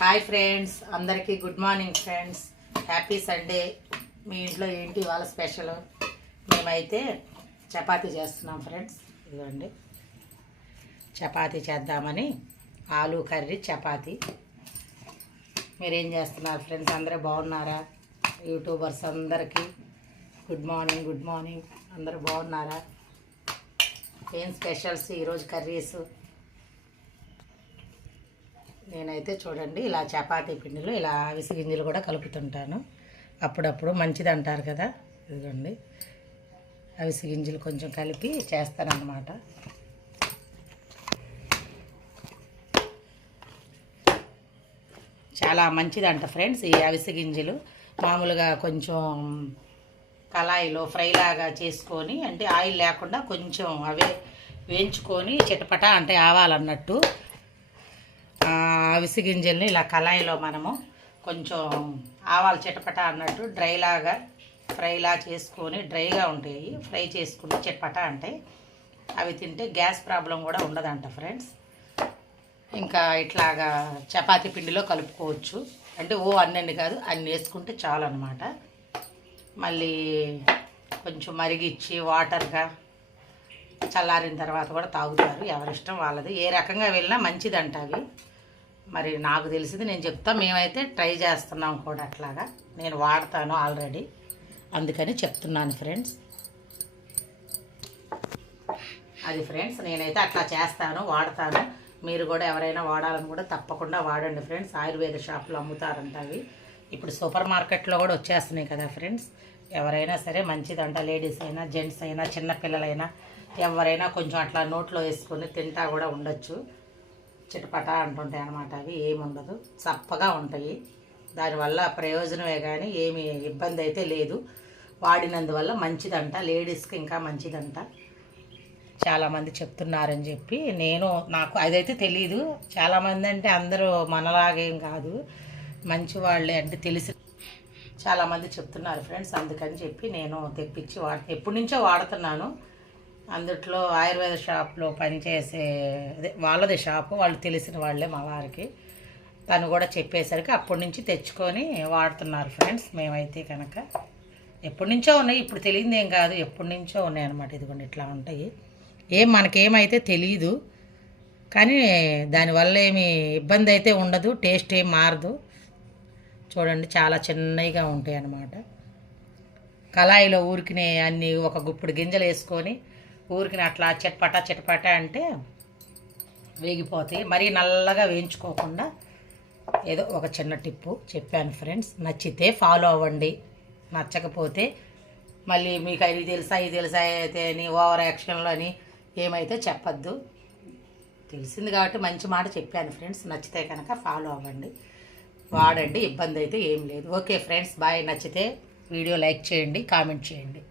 Hi friends, అందరికీ good morning friends. Happy Sunday. మీ ఇంట్లో ఏంటి ఇవాళ స్పెషల్? మేమైతే చపాతీ చేస్తున్నాం ఫ్రెండ్స్. ఇదిగోండి, చపాతీ చేద్దామని ఆలూ కర్రీ చపాతీ. మీరేం చేస్తున్నారు ఫ్రెండ్స్? అందరూ బాగున్నారా? యూట్యూబర్స్ అందరికీ గుడ్ మార్నింగ్. అందరూ బాగున్నారా? ఏం స్పెషల్స్ ఈరోజు కర్రీస్? నేనైతే చూడండి, ఇలా చపాతీ పిండిలో ఇలా అవిసె గింజలు కూడా కలుపుతుంటాను. అప్పుడప్పుడు మంచిది అంటారు కదా. ఇదిగోండి, అవిసె గింజలు కొంచెం కలిపి చేస్తానన్నమాట. చాలా మంచిదంట ఫ్రెండ్స్ ఈ అవిసె గింజలు. మామూలుగా కొంచెం కళాయిలో ఫ్రైలాగా చేసుకొని, అంటే ఆయిల్ లేకుండా కొంచెం అవే వేయించుకొని చిటపట అంటే ఆవాలన్నట్టు అవిసె గింజల్ని ఇలా కళాయిలో మనము కొంచెం ఆవాలు చిటపట అన్నట్టు ఫ్రైలా చేసుకొని, డ్రైగా ఉంటాయి, ఫ్రై చేసుకుంటే చిటపట అంటే అవి తింటే గ్యాస్ ప్రాబ్లం కూడా ఉండదంట ఫ్రెండ్స్. ఇంకా ఇట్లాగా చపాతీ పిండిలో కలుపుకోవచ్చు. అంటే అన్నీ కాదు, అన్నీ వేసుకుంటే చాలు అనమాట. మళ్ళీ కొంచెం మరిగిచ్చి వాటర్గా చల్లారిన తర్వాత కూడా తాగుతారు. ఎవరిష్టం వాళ్ళది. ఏ రకంగా వెళ్ళినా మంచిదంట అవి. మరి నాకు తెలిసింది నేను చెప్తా. మేమైతే ట్రై చేస్తున్నాం కూడా అట్లాగా. నేను వాడతాను ఆల్రెడీ, అందుకని చెప్తున్నాను ఫ్రెండ్స్. అది ఫ్రెండ్స్, నేనైతే అట్లా చేస్తాను, వాడతాను. మీరు కూడా ఎవరైనా వాడాలని కూడా తప్పకుండా వాడండి ఫ్రెండ్స్. ఆయుర్వేద షాపులో అమ్ముతారంట అవి. ఇప్పుడు సూపర్ మార్కెట్లో కూడా వచ్చేస్తున్నాయి కదా ఫ్రెండ్స్. ఎవరైనా సరే మంచిదంట. లేడీస్ అయినా, జెంట్స్ అయినా, చిన్నపిల్లలైనా ఎవరైనా కొంచెం అట్లా నోట్లో వేసుకొని తింటా కూడా ఉండొచ్చు. చిటపట అంటుంటాయి అన్నమాట. అవి ఏముండదు, చప్పగా ఉంటాయి. దానివల్ల ప్రయోజనమే కానీ ఏమి ఇబ్బంది అయితే లేదు. వాడినందువల్ల మంచిదంట, లేడీస్కి ఇంకా మంచిదంట చాలామంది చెప్తున్నారని చెప్పి. నాకు అదైతే తెలీదు. చాలామంది అంటే అందరూ మనలాగేం కాదు, మంచి వాళ్ళే అంటే తెలిసి చాలామంది చెప్తున్నారు ఫ్రెండ్స్. అందుకని చెప్పి నేను తెప్పించి ఎప్పటి నుంచో వాడుతున్నాను. అందుట్లో ఆయుర్వేద షాప్లో పనిచేసే వాళ్ళది షాపు, వాళ్ళు తెలిసిన వాళ్ళే మా వారికి. తను కూడా చెప్పేసరికి అప్పటి నుంచి తెచ్చుకొని వాడుతున్నారు ఫ్రెండ్స్. మేమైతే కనుక ఎప్పటి నుంచో ఉన్నాయి, ఇప్పుడు తెలియదు ఏం కాదు, ఎప్పటి నుంచో ఉన్నాయి అన్నమాట. ఇదిగోండి ఇట్లా ఉంటాయి. మనకేమైతే తెలీదు, కానీ దానివల్ల ఏమి ఇబ్బంది అయితే ఉండదు. టేస్ట్ ఏం మారదు. చూడండి, చాలా చిన్నగా ఉంటాయి అన్నమాట. కళాయిలో ఊరికినే అన్నీ ఒక గుప్పుడు గింజలు వేసుకొని ఊరికిన అట్లా చిటపట అంటే వేగిపోతాయి. మరీ నల్లగా వేయించుకోకుండా ఏదో ఒక చిన్న టిప్పు చెప్పాను ఫ్రెండ్స్. నచ్చితే ఫాలో అవ్వండి, నచ్చకపోతే మళ్ళీ మీకు ఇది తెలుసా అయితే అని ఓవర్ యాక్షన్లో అని ఏమైతే చెప్పద్దు. తెలిసింది కాబట్టి మంచి మాట చెప్పాను ఫ్రెండ్స్. నచ్చితే కనుక ఫాలో అవ్వండి, వాడండి. ఇబ్బంది అయితే ఏం లేదు. Okay friends, bye. నచ్చితే వీడియో లైక్ చేయండి, కామెంట్ చేయండి.